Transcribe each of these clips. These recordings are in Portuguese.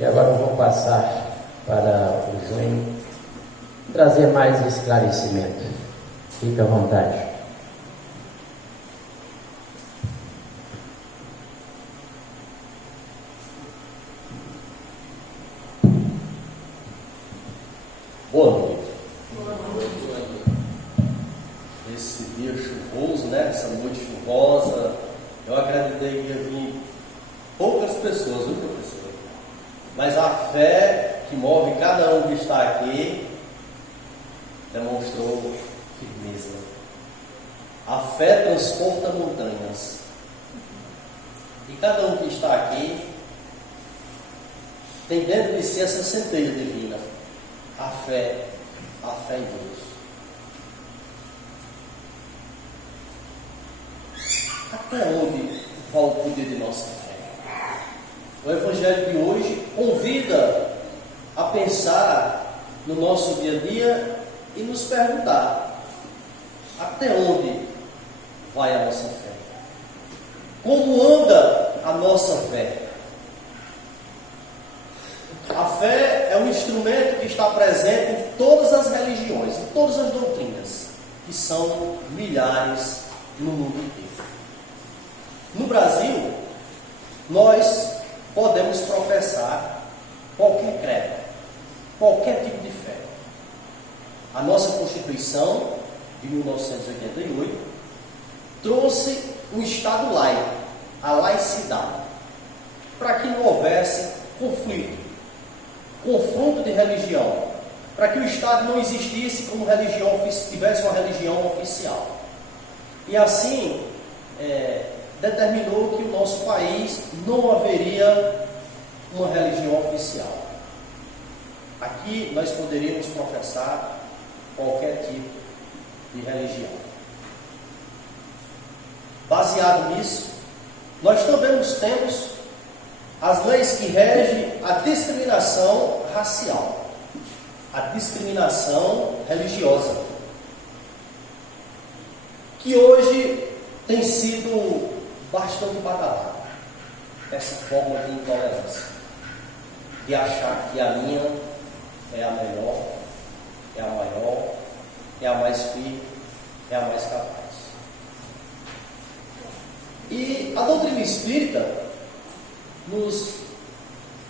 E agora eu vou passar para o Júnior trazer mais esclarecimento. Fique à vontade. Boa noite. Esse dia chuvoso, né? Essa noite chuvosa, eu acreditei que ia vir poucas pessoas, viu, professor? Mas a fé que move cada um que está aqui demonstrou firmeza. A fé transporta montanhas. E cada um que está aqui tem dentro de si essa centelha divina. A fé em Deus. Até onde vai o poder de nossa fé? O Evangelho de hoje convida a pensar no nosso dia a dia e nos perguntar: até onde vai a nossa fé? Como anda a nossa fé? A fé é um instrumento que está presente em todas as religiões, em todas as doutrinas, que são milhares no mundo inteiro. No Brasil, nós podemos professar qualquer credo, qualquer tipo de fé. A nossa Constituição, de 1988, trouxe um Estado laico, a laicidade, para que não houvesse confronto de religião, para que o Estado não existisse como religião, tivesse uma religião oficial. E assim, determinou que o nosso país não haveria uma religião oficial. Aqui nós poderíamos professar qualquer tipo de religião. Baseado nisso, nós também temos as leis que regem a discriminação racial, a discriminação religiosa, que hoje tem sido bastante badalada, essa forma de intolerância, de achar que a minha é a melhor, é a maior, é a mais firme, é a mais capaz. E a doutrina espírita nos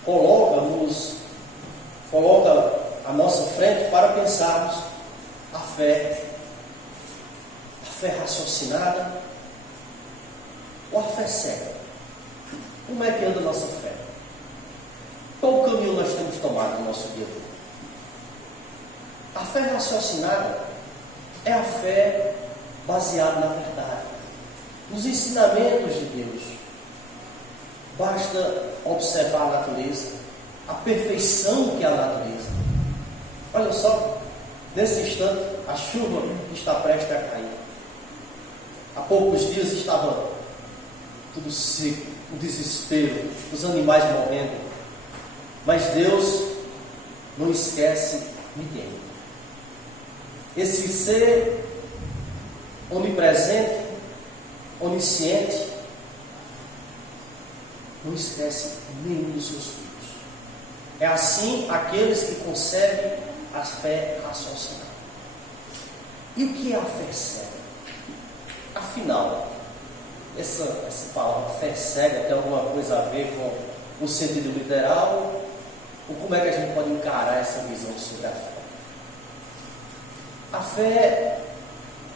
coloca à nossa frente para pensarmos a fé raciocinada ou a fé cega. Como é que anda a nossa fé? Qual caminho nós temos tomado no nosso dia a dia? A fé raciocinada é a fé baseada na verdade, nos ensinamentos de Deus. Basta observar a natureza, a perfeição que é a natureza. Olha só, nesse instante, a chuva está prestes a cair. Há poucos dias estava tudo seco, o desespero, os animais morrendo. Mas Deus não esquece ninguém. Esse ser onipresente, onisciente, não esquece nenhum dos seus filhos. É assim aqueles que concebem a fé raciocinada. E o que é a fé cega? Afinal, essa palavra fé cega tem alguma coisa a ver com o sentido literal? Ou como é que a gente pode encarar essa visão sobre a fé? A fé,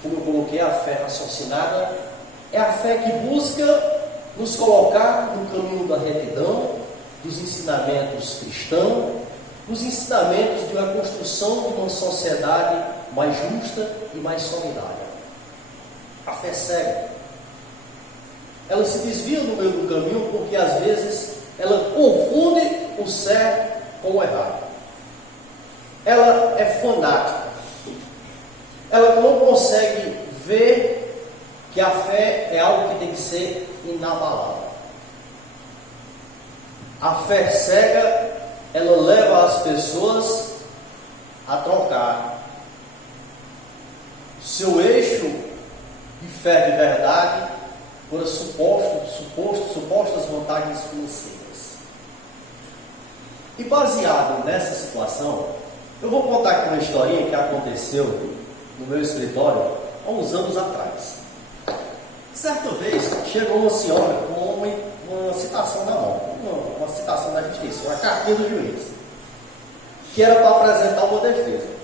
como eu coloquei, a fé raciocinada, é a fé que busca nos colocar no caminho da retidão, dos ensinamentos cristãos, dos ensinamentos de uma construção de uma sociedade mais justa e mais solidária. A fé cega, ela se desvia no meio do caminho porque às vezes ela confunde o certo com o errado. Ela é fanática. Ela não consegue ver que a fé é algo que tem que ser inabalável. A fé cega, ela leva as pessoas a trocar seu eixo de fé de verdade por supostas vantagens financeiras. E baseado nessa situação, eu vou contar aqui uma historinha que aconteceu no meu escritório há uns anos atrás. Certa vez, chegou uma senhora com uma citação na mão, uma citação da justiça, uma cartinha do juiz, que era para apresentar uma defesa.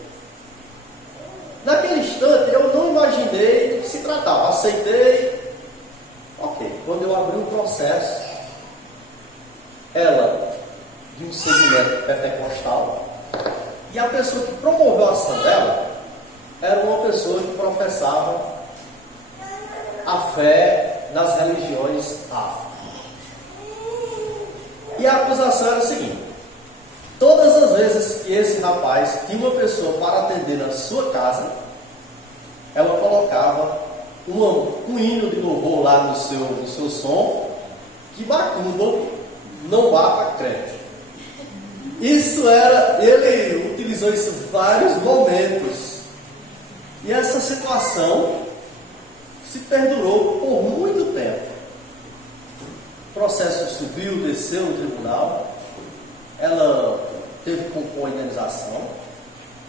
Naquele instante, eu não imaginei do que se tratava, aceitei. Ok, quando eu abri o processo, ela de um segmento pentecostal, e a pessoa que promoveu a ação dela era uma pessoa que professava a fé nas religiões afro. E a acusação era a seguinte: todas as vezes que esse rapaz tinha uma pessoa para atender na sua casa, ela colocava um hino de louvor lá no seu som, que macumba não mata crente. Isso era, ele utilizou isso em vários momentos. E essa situação se perdurou por muito tempo. O processo subiu, desceu no tribunal, ela teve que compor a indenização,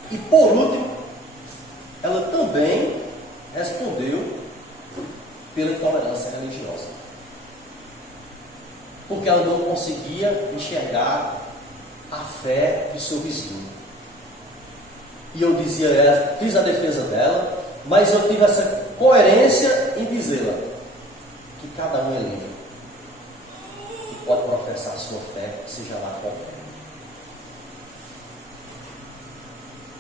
e por último, ela também respondeu pela intolerância religiosa, porque ela não conseguia enxergar a fé do seu vizinho. E eu dizia a ela, fiz a defesa dela, mas eu tive essa coerência em dizê-la que cada um é livre e pode professar a sua fé, seja lá qual for.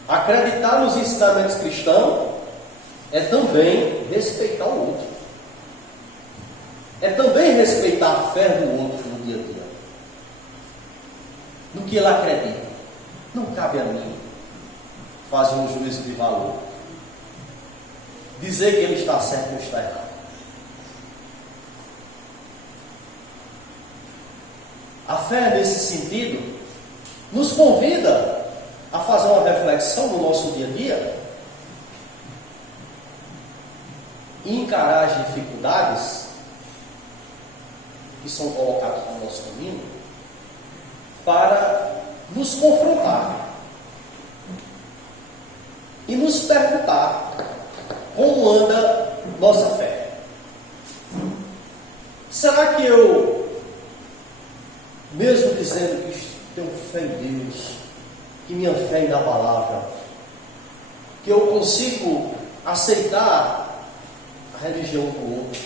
Acreditar nos ensinamentos cristãos é também respeitar o outro. É também respeitar a fé do outro no dia a dia, no que ele acredita. Não cabe a mim fazer um juízo de valor, dizer que ele está certo ou está errado. A fé, nesse sentido, nos convida a fazer uma reflexão no nosso dia a dia e encarar as dificuldades que são colocadas no nosso caminho para nos confrontar e nos perguntar como anda nossa fé. Será que eu, mesmo dizendo que tenho fé em Deus, que minha fé é inabalável, que eu consigo aceitar a religião do outro,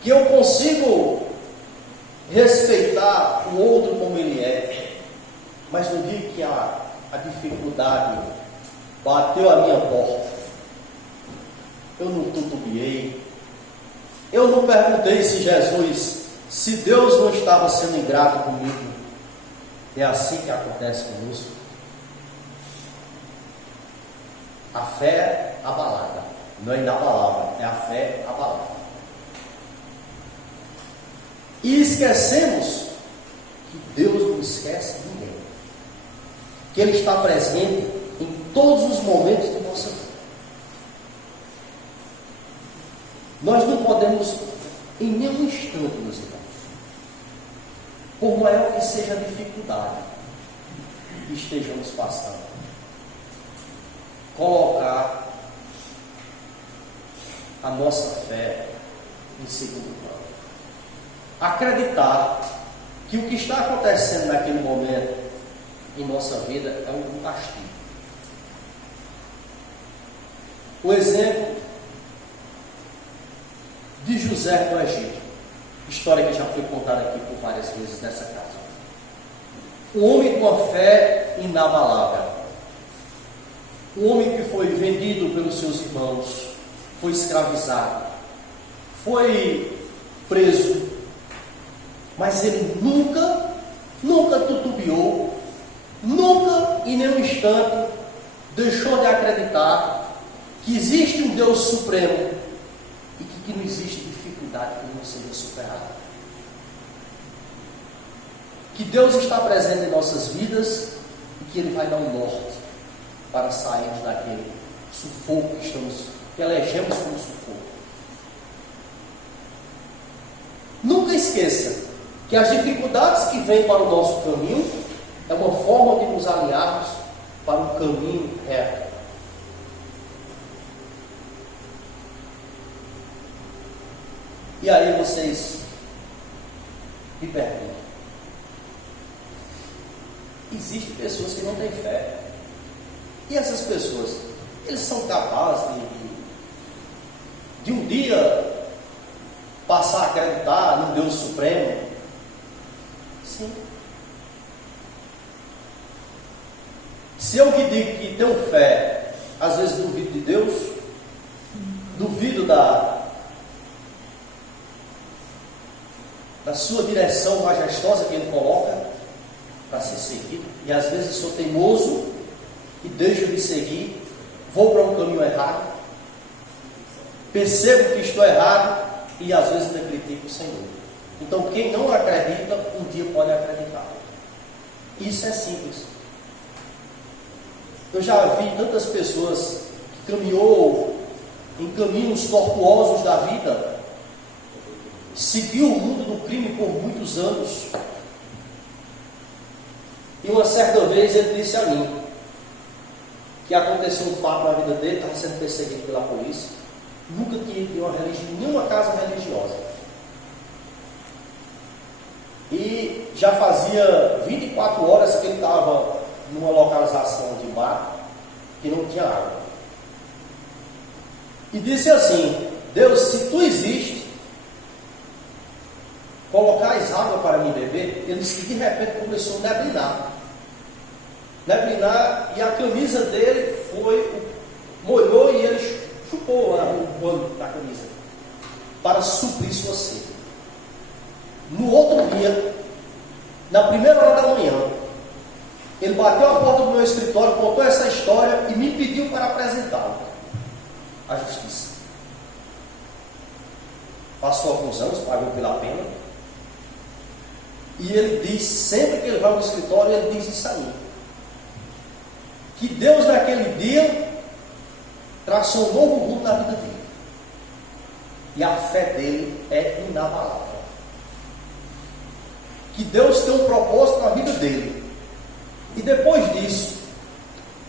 que eu consigo respeitar o outro como ele é, mas no dia que a dificuldade bateu a minha porta, eu não titubeei, eu não perguntei se Deus não estava sendo ingrato comigo. É assim que acontece conosco. A fé abalada, não é inabalável, é a fé abalada. E esquecemos que Deus não esquece ninguém, que Ele está presente em todos os momentos de nossa vida. Nós não podemos, em nenhum instante, meus irmãos, por maior que seja a dificuldade que estejamos passando, colocar a nossa fé em segundo plano. Acreditar que o que está acontecendo naquele momento em nossa vida é um castigo. O exemplo de José do Egito, história que já foi contada aqui por várias vezes nessa casa. Um homem com uma fé inabalável, um homem que foi vendido pelos seus irmãos, foi escravizado, foi preso, mas ele nunca titubeou, nunca em nenhum instante deixou de acreditar que existe um Deus supremo e que não existe dificuldade que não seja superada. Que Deus está presente em nossas vidas e que Ele vai dar um norte para sairmos daquele sufoco que elegemos como sufoco. Nunca esqueça que as dificuldades que vêm para o nosso caminho é uma forma de nos alinharmos para um caminho reto. E aí vocês me perguntam: existem pessoas que não têm fé. E essas pessoas, eles são capazes de um dia passar a acreditar no Deus Supremo? Sim. Se eu que digo que tenho fé, às vezes duvido de Deus, duvido da sua direção majestosa que Ele coloca para ser seguido, e às vezes sou teimoso e deixo de seguir, vou para um caminho errado, percebo que estou errado e às vezes ainda critico o Senhor. Então quem não acredita, um dia pode acreditar. Isso é simples. Eu já vi tantas pessoas que caminhou em caminhos tortuosos da vida, seguiu o mundo do crime por muitos anos, e uma certa vez ele disse a mim que aconteceu um fato na vida dele, estava sendo perseguido pela polícia, nunca tinha ido em uma religião, nenhuma casa religiosa, e já fazia 24 horas que ele estava numa localização de mar que não tinha água, e disse assim: Deus, se tu existe, colocais água para me beber. Ele disse que de repente começou a neblinar, e a camisa dele molhou e ele chupou o pano da camisa para suprir sua sede. No outro dia, na primeira hora da manhã, ele bateu a porta do meu escritório, contou essa história e me pediu para apresentá-lo à justiça. Passou alguns anos, pagou pela pena. E ele diz, sempre que ele vai ao escritório, ele diz isso aí: que Deus naquele dia traçou um novo rumo na vida dele. E a fé dele é inabalável. Que Deus tem um propósito na vida dele. E depois disso,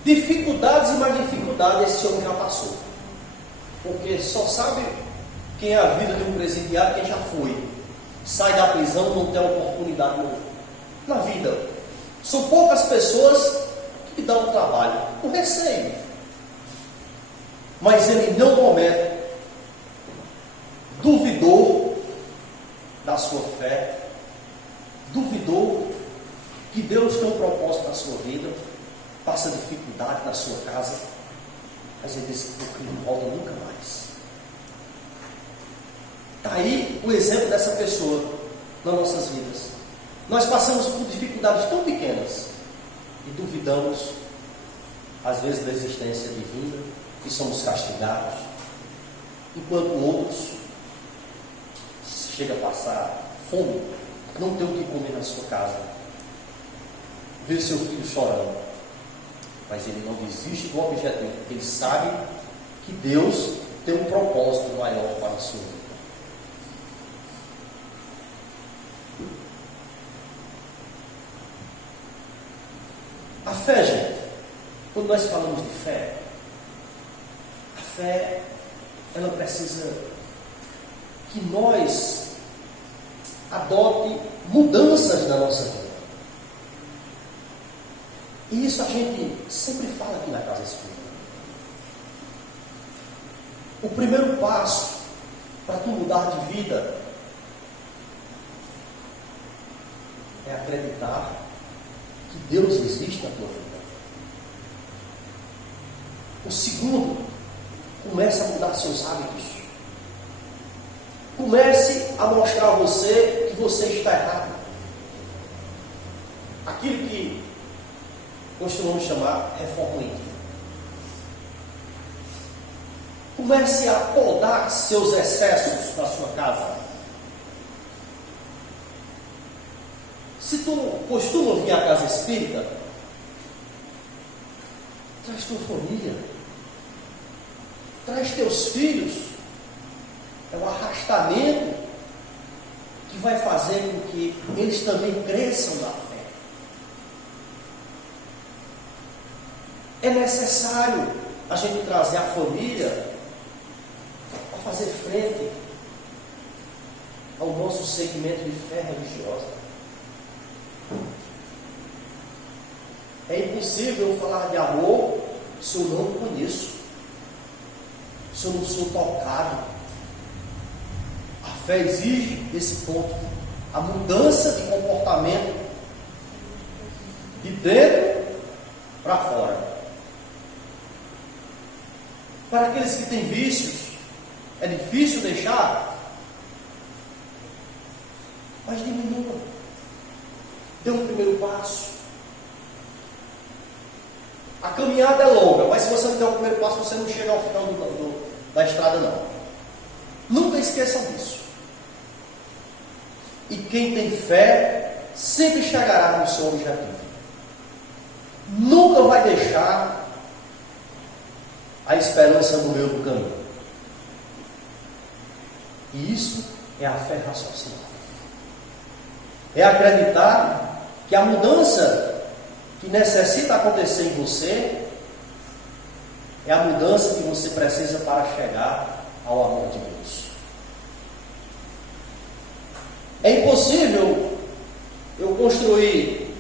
dificuldades e mais dificuldades esse homem já passou. Porque só sabe quem é a vida de um presidiário quem já foi. Sai da prisão, não tem oportunidade na vida. São poucas pessoas que dão trabalho, com receio. Mas ele, em nenhum momento, duvidou da sua fé, duvidou que Deus tem um propósito na sua vida, passa dificuldade na sua casa, mas ele disse que não volta nunca mais. Está aí o exemplo dessa pessoa nas nossas vidas. Nós passamos por dificuldades tão pequenas e duvidamos, às vezes, da existência divina, e somos castigados, enquanto outros chega a passar fome, não tem o que comer na sua casa, vê seu filho chorando, mas ele não desiste do objetivo, porque ele sabe que Deus tem um propósito maior para a sua vida. A fé, gente, quando nós falamos de fé, a fé, ela precisa que nós adote mudanças na nossa vida. E isso a gente sempre fala aqui na Casa Espírita. O primeiro passo para tu mudar de vida é acreditar que Deus existe na tua vida. O segundo, comece a mudar seus hábitos. Comece a mostrar a você que você está errado. Aquilo que costumamos chamar reforma íntima. Comece a podar seus excessos na sua casa. Se tu costuma vir à Casa Espírita, traz tua família, traz teus filhos. É um arrastamento que vai fazer com que eles também cresçam na fé. É necessário a gente trazer a família para fazer frente ao nosso segmento de fé religiosa. É impossível eu falar de amor se eu não conheço, se eu não sou tocado. A fé exige esse ponto, a mudança de comportamento de dentro para fora. Para aqueles que têm vícios, é difícil deixar, mas diminua. Dê um primeiro passo. A caminhada é longa, mas se você não der o primeiro passo, você não chega ao final da estrada, não. Nunca esqueçam disso. E quem tem fé, sempre chegará no seu objetivo. Nunca vai deixar a esperança no meio do caminho. E isso é a fé raciocinada. É acreditar que a mudança que necessita acontecer em você é a mudança que você precisa para chegar ao amor de Deus. É impossível eu construir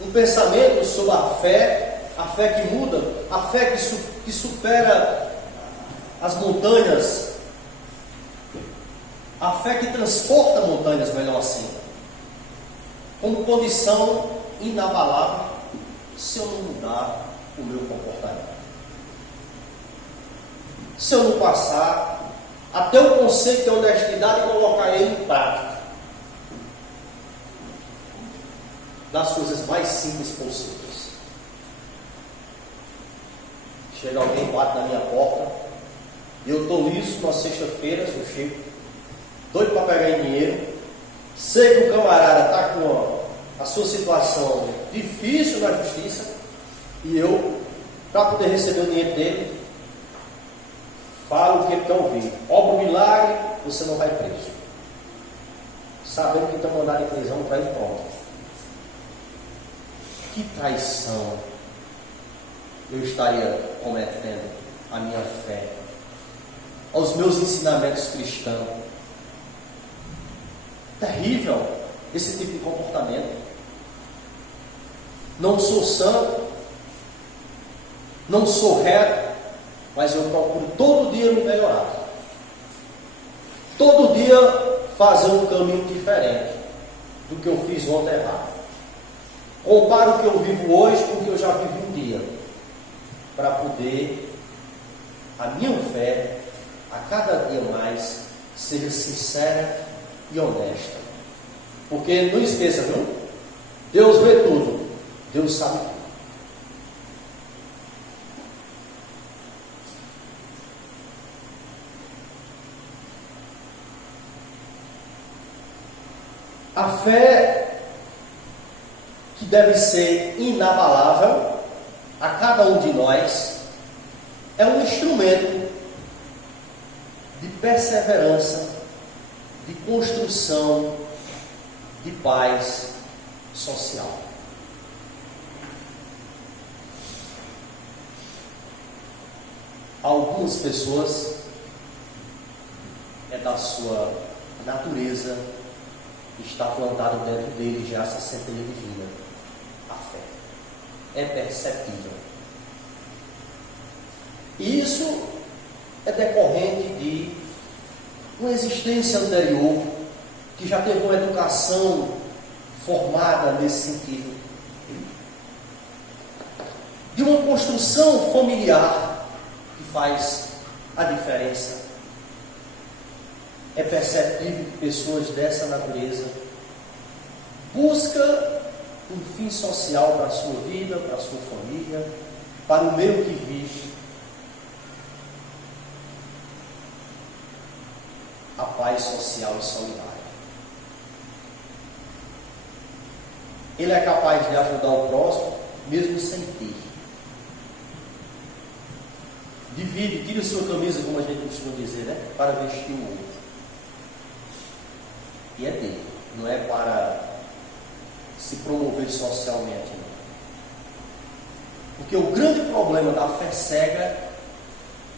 um pensamento sobre a fé que muda, a fé que supera as montanhas, a fé que transporta montanhas, melhor assim, como condição inabalável, se eu não mudar o meu comportamento. Se eu não passar até o conceito de honestidade e colocar ele em prática, das coisas mais simples possíveis. Chega alguém, bate na minha porta, e eu estou liso na sexta-feira, eu chego, doido para pegar em dinheiro, sei que o camarada está com a sua situação difícil na justiça, e eu, para poder receber o dinheiro dele, falo o que ele quer ouvir. Obra um milagre, você não vai preso. Sabendo que estão mandando em prisão, traz pronto. Que traição eu estaria cometendo a minha fé, aos meus ensinamentos cristãos. Terrível esse tipo de comportamento. Não sou santo, não sou reto, mas eu procuro todo dia me melhorar. Todo dia fazer um caminho diferente do que eu fiz ontem errado. Comparo o que eu vivo hoje com o que eu já vivi um dia, para poder a minha fé, a cada dia mais, seja sincera e honesta. Porque não esqueça, viu? Deus vê tudo, Deus sabe tudo. A fé que deve ser inabalável a cada um de nós é um instrumento de perseverança, de construção, de paz social. Algumas pessoas é da sua natureza, está plantado dentro dele já essa centelha divina, a fé. É perceptível. E isso é decorrente de uma existência anterior, que já teve uma educação formada nesse sentido, de uma construção familiar que faz a diferença. É perceptível que pessoas dessa natureza buscam um fim social para a sua vida, para a sua família, para o meio que vive. A paz social e solidária. Ele é capaz de ajudar o próximo, mesmo sem ter. Divide, tira a sua camisa, como a gente costuma dizer, né? Para vestir o outro. E é dele. não é para se promover socialmente, não. Porque o grande problema da fé cega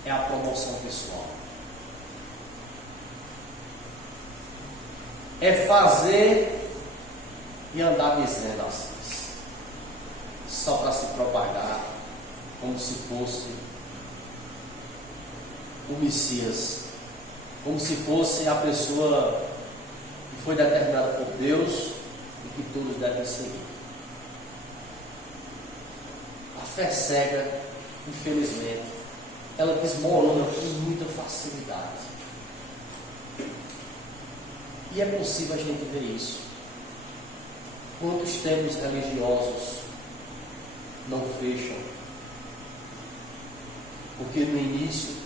é a promoção pessoal. É fazer e andar dizendo assim, só para se propagar, como se fosse o Messias, como se fosse a pessoa que foi determinada por Deus e que todos devem seguir. A fé cega, infelizmente, ela desmorona com muita facilidade. E é possível a gente ver isso. Quantos templos religiosos não fecham? Porque no início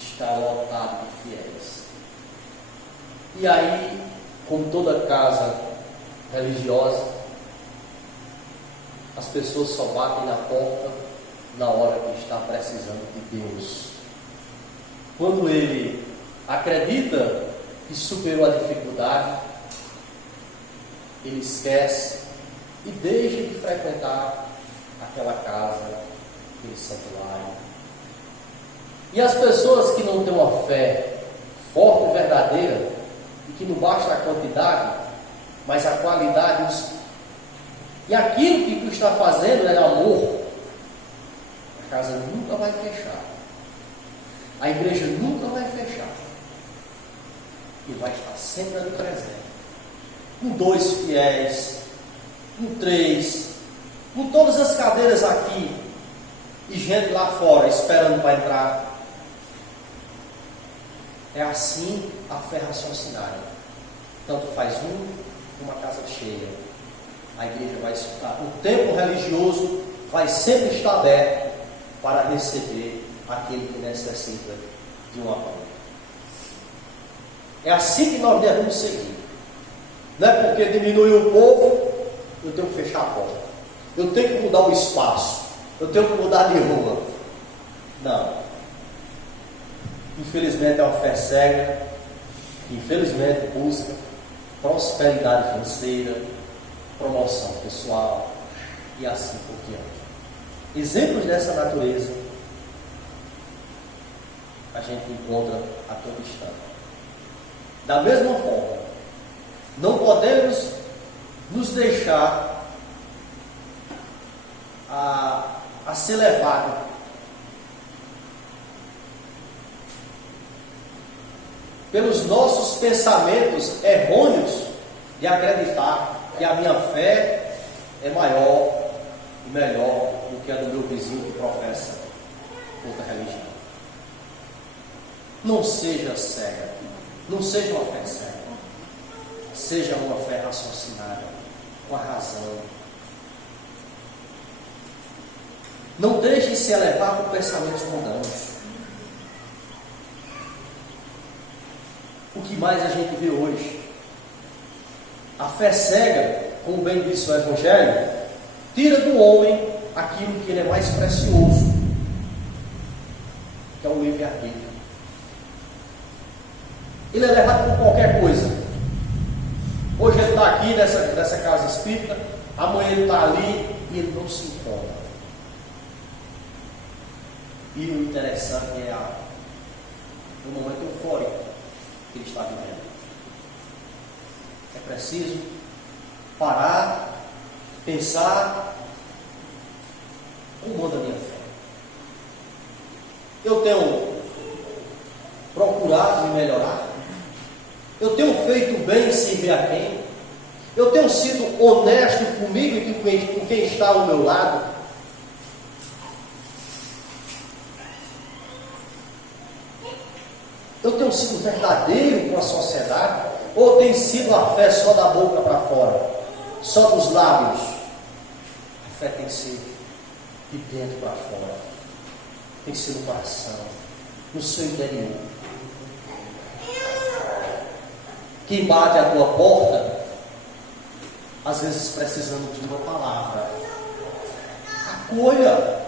está lotado de fiéis. E aí, como toda casa religiosa, as pessoas só batem na porta na hora que está precisando de Deus. Quando ele acredita que superou a dificuldade, ele esquece e deixa de frequentar aquela casa, aquele santuário. E as pessoas que não têm uma fé forte e verdadeira, e que não basta a quantidade, mas a qualidade, e aquilo que tu está fazendo é amor, a casa nunca vai fechar, a igreja nunca vai fechar, e vai estar sempre ali presente, com 2 fiéis, com 3, com todas as cadeiras aqui, e gente lá fora esperando para entrar. É assim a fé raciocinária. Tanto faz uma casa cheia. A igreja vai estar. O templo religioso vai sempre estar aberto para receber aquele que necessita de um apoio. É assim que nós devemos seguir. Não é porque diminui o povo, eu tenho que fechar a porta. Eu tenho que mudar o espaço. Eu tenho que mudar de rua. Não. Infelizmente é uma fé cega, que infelizmente busca prosperidade financeira, promoção pessoal e assim por diante. Exemplos dessa natureza a gente encontra a todo instante. Da mesma forma, não podemos nos deixar a ser levado pelos nossos pensamentos errôneos de acreditar que a minha fé é maior e melhor do que a do meu vizinho que professa outra religião. Não seja cega, não seja uma fé cega, seja uma fé raciocinada, com a razão. Não deixe se levar por pensamentos mundanos. O que mais a gente vê hoje? A fé cega, como bem disse o Evangelho, tira do homem aquilo que ele é mais precioso, que é o livre-arbítrio. Ele é levado por qualquer coisa. Hoje ele está aqui nessa casa espírita, amanhã ele está ali e ele não se importa. E o interessante é o momento eufórico que ele está vivendo. É preciso parar, pensar como anda a minha fé. Eu tenho procurado me melhorar. Eu tenho feito bem sem ver a quem. Eu tenho sido honesto comigo e com quem está ao meu lado. Eu tenho sido verdadeiro com a sociedade? Ou tem sido a fé só da boca para fora? Só dos lábios? A fé tem que ser de dentro para fora. Tem que ser no coração, no seu interior. Quem bate a tua porta, às vezes precisando de uma palavra, acolha.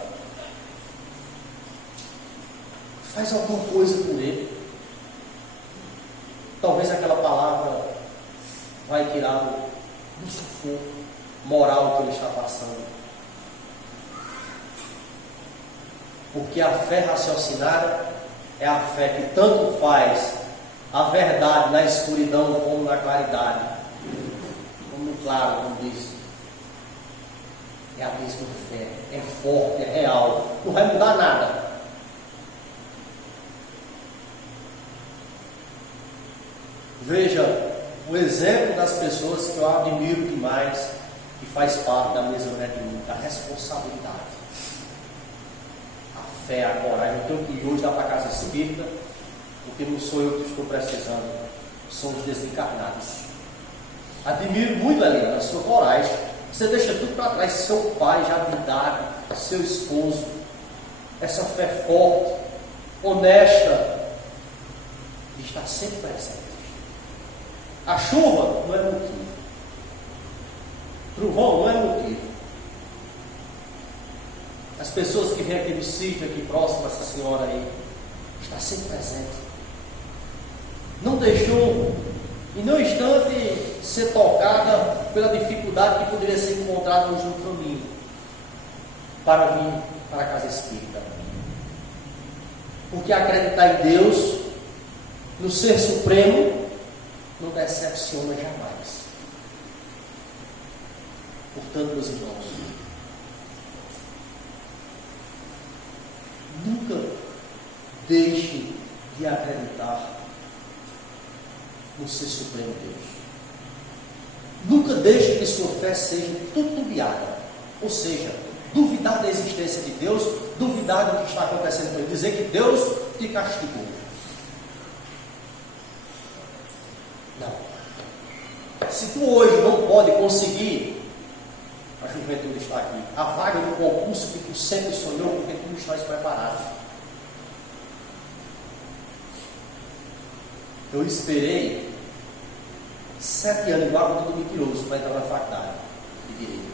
Faz alguma coisa por ele. Talvez aquela palavra moral que ele está passando. Porque a fé raciocinada é a fé que tanto faz a verdade na escuridão como na claridade. Como no claro, como diz. É a mesma fé, é forte, é real, não vai mudar nada. Veja o exemplo das pessoas que eu admiro demais, que faz parte da mesa redimida, a responsabilidade, a fé, a coragem. Eu tenho que hoje dar para a casa espírita, porque não sou eu que estou precisando, são os desencarnados. Admiro muito, Helena, a sua coragem. Você deixa tudo para trás, seu pai já de idade, seu esposo, essa fé forte, honesta, e está sempre presente. A chuva não é motivo, trovão não é motivo. As pessoas que vêm aqui do sítio, aqui próximo, essa senhora aí, está sempre presente. Não deixou em nenhum instante ser tocada pela dificuldade que poderia ser encontrada hoje no caminho para vir para a casa espírita. Porque acreditar em Deus, no Ser Supremo, não decepciona jamais. Portanto, meus irmãos, nunca deixe de acreditar no Ser Supremo Deus. Nunca deixe que sua fé seja tutubiada, ou seja, duvidar da existência de Deus, duvidar do que está acontecendo com ele, dizer que Deus te castigou. Não. Se tu hoje não pode conseguir, a juventude está aqui, a vaga do concurso que tu sempre sonhou, porque tu não estás preparado. Eu esperei 7 anos, igual a do mentiroso, para entrar na faculdade de Direito.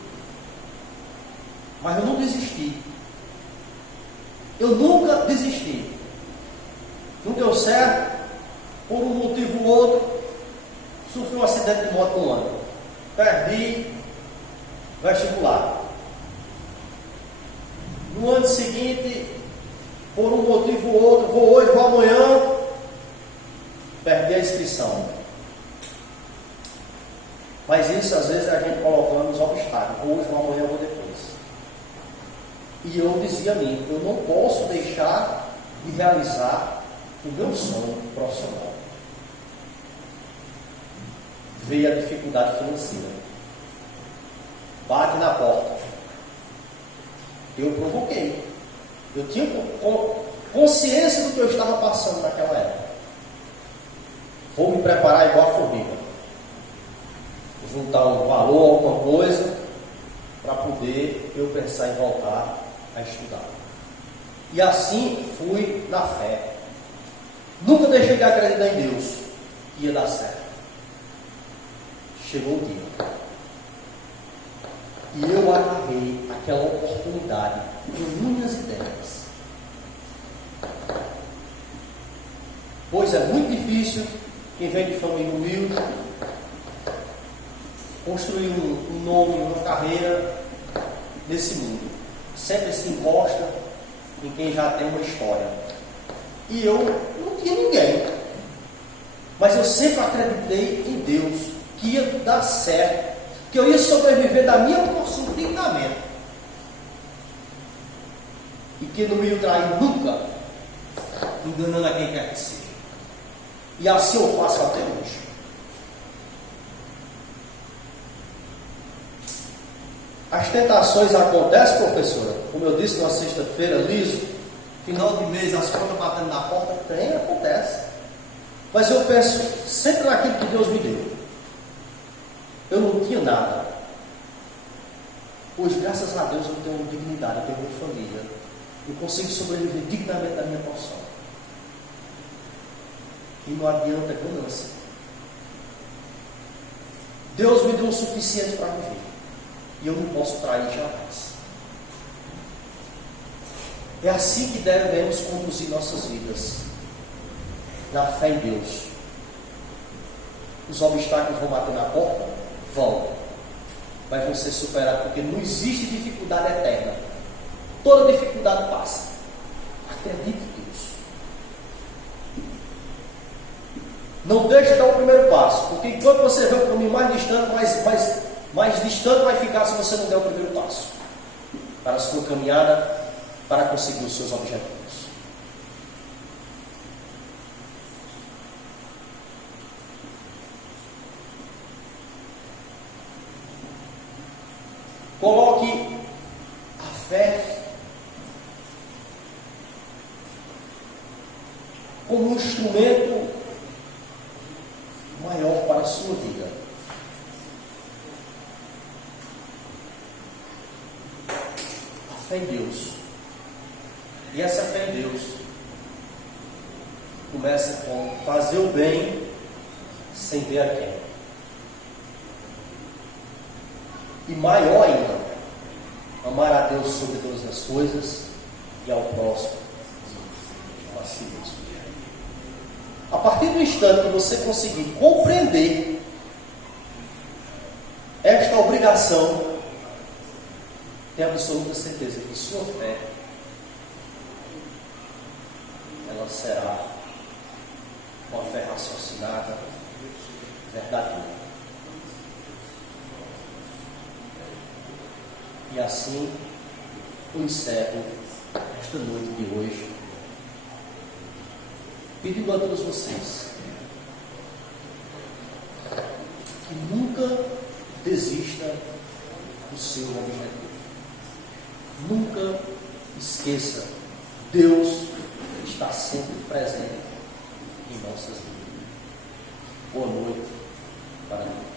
Mas eu não desisti. Eu nunca desisti. Não deu certo, por um motivo ou outro, sofri um acidente de moto um ano. Perdi vestibular. No ano seguinte, por um motivo ou outro, vou hoje, vou amanhã, perdi a inscrição. Mas isso às vezes a gente colocando os obstáculos. Hoje, vou amanhã, vou depois. E eu dizia a mim, eu não posso deixar de realizar o meu sonho profissional. Veio a dificuldade financeira. Bate na porta. Eu provoquei. Eu tinha consciência do que eu estava passando naquela época. Vou me preparar igual a formiga. Juntar um valor, alguma coisa, para poder eu pensar em voltar a estudar. E assim fui na fé. Nunca deixei de acreditar em Deus que ia dar certo. Chegou o dia. E eu agarrei aquela oportunidade com minhas ideias. Pois é muito difícil quem vem de família humilde construir um nome, uma carreira nesse mundo. Sempre se encosta em quem já tem uma história. E eu não tinha ninguém. Mas eu sempre acreditei em Deus, que ia dar certo, que eu ia sobreviver da minha porção dignamente. E que não ia trair nunca, enganando a quem quer que seja. E assim eu faço até hoje. As tentações acontecem, professora, como eu disse na sexta-feira, liso, final de mês, as contas batendo na porta, acontece. Mas eu penso sempre naquilo que Deus me deu. Eu não tinha nada. Hoje, graças a Deus, eu tenho dignidade, eu tenho minha família. Eu consigo sobreviver dignamente da minha porção. E não adianta ganância. Deus me deu o suficiente para viver. E eu não posso trair jamais. É assim que devemos conduzir nossas vidas. Na fé em Deus. Os obstáculos vão bater na porta? Vão. mas vão ser superados, porque não existe dificuldade eterna. Toda dificuldade passa. Acredite em Deus. Não deixe de dar o primeiro passo, porque enquanto você vê o caminho mais distante, mais distante vai ficar se você não der o primeiro passo para a sua caminhada, para conseguir os seus objetivos. Coloque a fé como um instrumento maior para a sua vida. A fé em Deus. E essa fé em Deus começa com fazer o bem sem ver a quem. E maior ainda, amar a Deus sobre todas as coisas e ao próximo como a si mesmo. A partir do instante que você conseguir compreender esta obrigação, tenha absoluta certeza que sua fé ela será uma fé raciocinada, verdadeira. E assim eu encerro esta noite de hoje, pedindo a todos vocês que nunca desista do seu objetivo. Nunca esqueça, Deus está sempre presente em nossas vidas. Boa noite para todos.